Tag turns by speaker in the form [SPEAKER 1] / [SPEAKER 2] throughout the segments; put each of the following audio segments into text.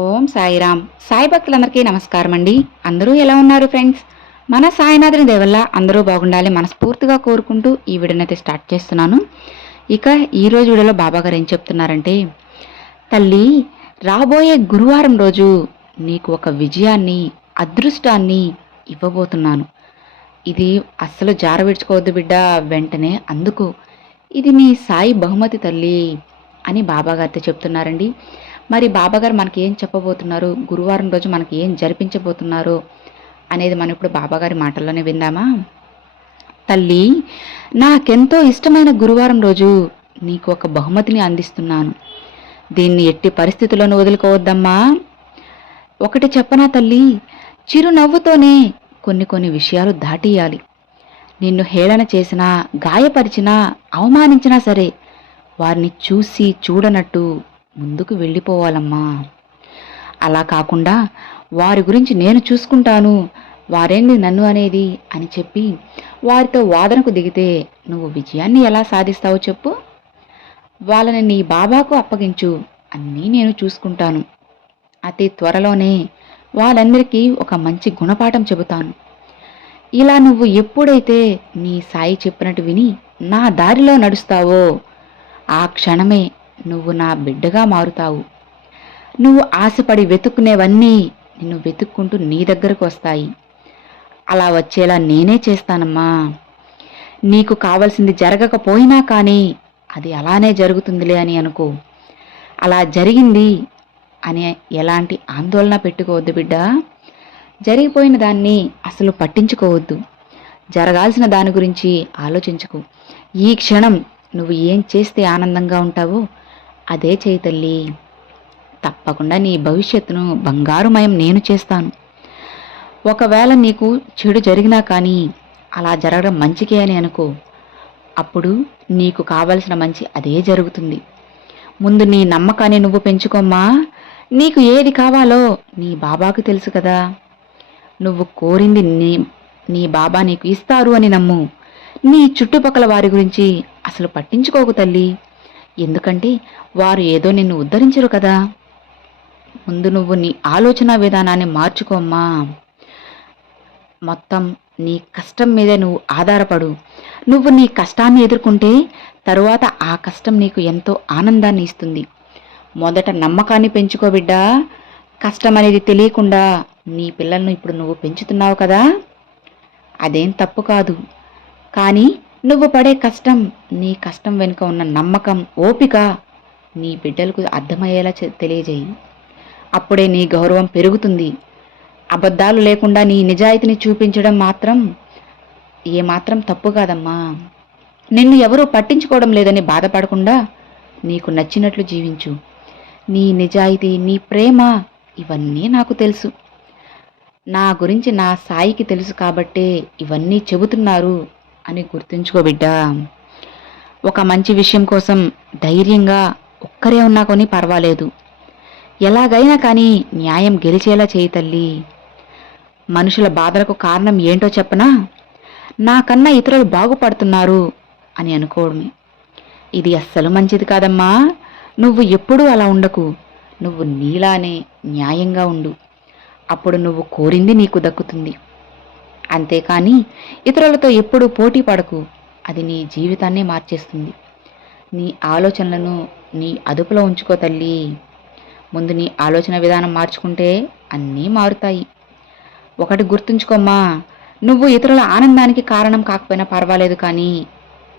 [SPEAKER 1] ఓం సాయిరామ్. సాయి భక్తులందరికీ నమస్కారం అండి అందరూ ఎలా ఉన్నారు ఫ్రెండ్స్? మన సాయినాథుని దేవల్ల అందరూ బాగుండాలి మనస్ఫూర్తిగా కోరుకుంటూ ఈ వీడియోనైతే స్టార్ట్ చేస్తున్నాను. ఇక ఈరోజు వీడియోలో బాబా గారు ఏం చెప్తున్నారంటే తల్లి రాబోయే గురువారం రోజు నీకు ఒక విజయాన్ని అదృష్టాన్ని ఇవ్వబోతున్నాను. ఇది అస్సలు జారవిడ్చుకోవద్దు బిడ్డ వెంటనే అందుకు. ఇది నీ సాయి బహుమతి తల్లి అని బాబాగారితో చెప్తున్నారండి. మరి బాబాగారు మనకి ఏం చెప్పబోతున్నారు? గురువారం రోజు మనకి ఏం జరిపించబోతున్నారు? అనేది మనం ఇప్పుడు బాబాగారి మాటల్లోనే విందామా? తల్లి నాకెంతో ఇష్టమైన గురువారం రోజు నీకు ఒక బహుమతిని అందిస్తున్నాను. దీన్ని ఎట్టి పరిస్థితుల్లోనూ వదులుకోవద్దమ్మా. ఒకటి చెప్పనా తల్లి? చిరునవ్వుతోనే కొన్ని కొన్ని విషయాలు దాటియాలి. నిన్ను హేళన చేసినా గాయపరిచినా అవమానించినా సరే వారిని చూసి చూడనట్టు ముందుకు వెళ్ళిపోవాలమ్మా. అలా కాకుండా వారి గురించి నేను చూసుకుంటాను. వారేంది నన్ను అనేది అని చెప్పి వారితో వాదనకు దిగితే నువ్వు విజయాన్ని ఎలా సాధిస్తావో చెప్పు. వాళ్ళని నీ బాబాకు అప్పగించు. అన్నీ నేను చూసుకుంటాను. అతి త్వరలోనే వాళ్ళందరికీ ఒక మంచి గుణపాఠం చెబుతాను. ఇలా నువ్వు ఎప్పుడైతే నీ సాయి చెప్పినట్టు విని నా దారిలో నడుస్తావో ఆ క్షణమే నువ్వు నా బిడ్డగా మారుతావు. నువ్వు ఆశపడి వెతుక్కునేవన్నీ నిన్ను వెతుక్కుంటూ నీ దగ్గరకు వస్తాయి. అలా వచ్చేలా నేనే చేస్తానమ్మా. నీకు కావలసింది జరగకపోయినా కానీ అది అలానే జరుగుతుందిలే అని అనుకో. అలా జరిగింది అనే ఎలాంటి ఆందోళన పెట్టుకోవద్దు బిడ్డ. జరిగిపోయిన దాన్ని అసలు పట్టించుకోవద్దు. జరగాల్సిన దాని గురించి ఆలోచించకు. ఈ క్షణం నువ్వు ఏం చేస్తే ఆనందంగా ఉంటావో అదే చేయి తల్లి. తప్పకుండా నీ భవిష్యత్తును బంగారుమయం నేను చేస్తాను. ఒకవేళ నీకు చెడు జరిగినా కానీ అలా జరగడం మంచికే అని అనుకో. అప్పుడు నీకు కావలసిన మంచి అదే జరుగుతుంది. ముందు నీ నమ్మకాన్ని నువ్వు పెంచుకోమ్మా. నీకు ఏది కావాలో నీ బాబాకు తెలుసు కదా. నువ్వు కోరింది నీ నీ బాబా నీకు ఇస్తారు అని నమ్ము. నీ చుట్టుపక్కల వారి గురించి అసలు పట్టించుకోకు తల్లి. ఎందుకంటే వారు ఏదో నిన్ను ఉద్ధరించరు కదా. ముందు నువ్వు నీ ఆలోచన విధానాన్ని మార్చుకోమ్మా మొత్తం నీ కష్టం మీదే నువ్వు ఆధారపడు. నువ్వు నీ కష్టాన్ని ఎదుర్కొంటే తరువాత ఆ కష్టం నీకు ఎంతో ఆనందాన్ని ఇస్తుంది. మొదట నమ్మకాన్ని పెంచుకో బిడ్డా. కష్టం అనేది తెలియకుండా నీ పిల్లలను ఇప్పుడు నువ్వు పెంచుతున్నావు కదా. అదేం తప్పు కాదు. కానీ నువ్వు పడే కష్టం నీ కష్టం వెనుక ఉన్న నమ్మకం ఓపిక నీ బిడ్డలకు అర్థమయ్యేలా తెలియజేయి. అప్పుడే నీ గౌరవం పెరుగుతుంది. అబద్ధాలు లేకుండా నీ నిజాయితీని చూపించడం మాత్రం ఏమాత్రం తప్పు కాదమ్మా. నిన్ను ఎవరూ పట్టించుకోవడం లేదని బాధపడకుండా నీకు నచ్చినట్లు జీవించు. నీ నిజాయితీ నీ ప్రేమ ఇవన్నీ నాకు తెలుసు. నా గురించి నా సాయికి తెలుసు కాబట్టే ఇవన్నీ చెబుతున్నారు. అని గుర్తుంచుకో బిడ్డా. ఒక మంచి విషయం కోసం ధైర్యంగా ఒక్కరే ఉన్నా కొని పర్వాలేదు. ఎలాగైనా కానీ న్యాయం గెలిచేలా చేయి తల్లి. మనుషుల బాధలకు కారణం ఏంటో చెప్పనా? నాకన్నా ఇతరులు బాగుపడుతున్నారు అని అనుకోవడమే ఇది అస్సలు మంచిది కాదమ్మా. నువ్వు ఎప్పుడూ అలా ఉండకు. నువ్వు నీలానే న్యాయంగా ఉండు. అప్పుడు నువ్వు కోరింది నీకు దక్కుతుంది. అంతేకాని ఇతరులతో ఎప్పుడూ పోటీ పడకు. అది నీ జీవితాన్నే మార్చేస్తుంది. నీ ఆలోచనలను నీ అదుపులో ఉంచుకో తల్లి. ముందు నీ ఆలోచన విధానం మార్చుకుంటే అన్నీ మారుతాయి. ఒకటి గుర్తుంచుకోమ్మా నువ్వు ఇతరుల ఆనందానికి కారణం కాకపోయినా పర్వాలేదు కానీ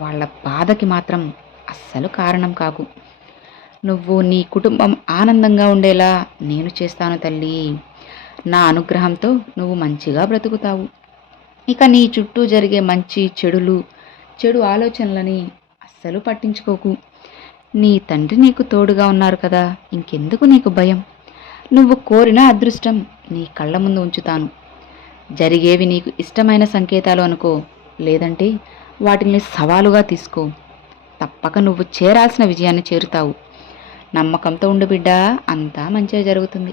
[SPEAKER 1] వాళ్ళ బాధకి మాత్రం అస్సలు కారణం కాకు. నువ్వు నీ కుటుంబం ఆనందంగా ఉండేలా నేను చేస్తాను తల్లి. నా అనుగ్రహంతో నువ్వు మంచిగా బ్రతుకుతావు. ఇక నీ చుట్టూ జరిగే మంచి చెడులు చెడు ఆలోచనలని అస్సలు పట్టించుకోకు. నీ తండ్రి నీకు తోడుగా ఉన్నారు కదా ఇంకెందుకు నీకు భయం? నువ్వు కోరిన అదృష్టం నీ కళ్ళ ముందు ఉంచుతాను. జరిగేవి నీకు ఇష్టమైన సంకేతాలు అనుకో లేదంటే వాటిని సవాలుగా తీసుకో. తప్పక నువ్వు చేరాల్సిన విజయాన్ని చేరుతావు. నమ్మకంతో ఉండు బిడ్డ అంతా మంచిగా జరుగుతుంది.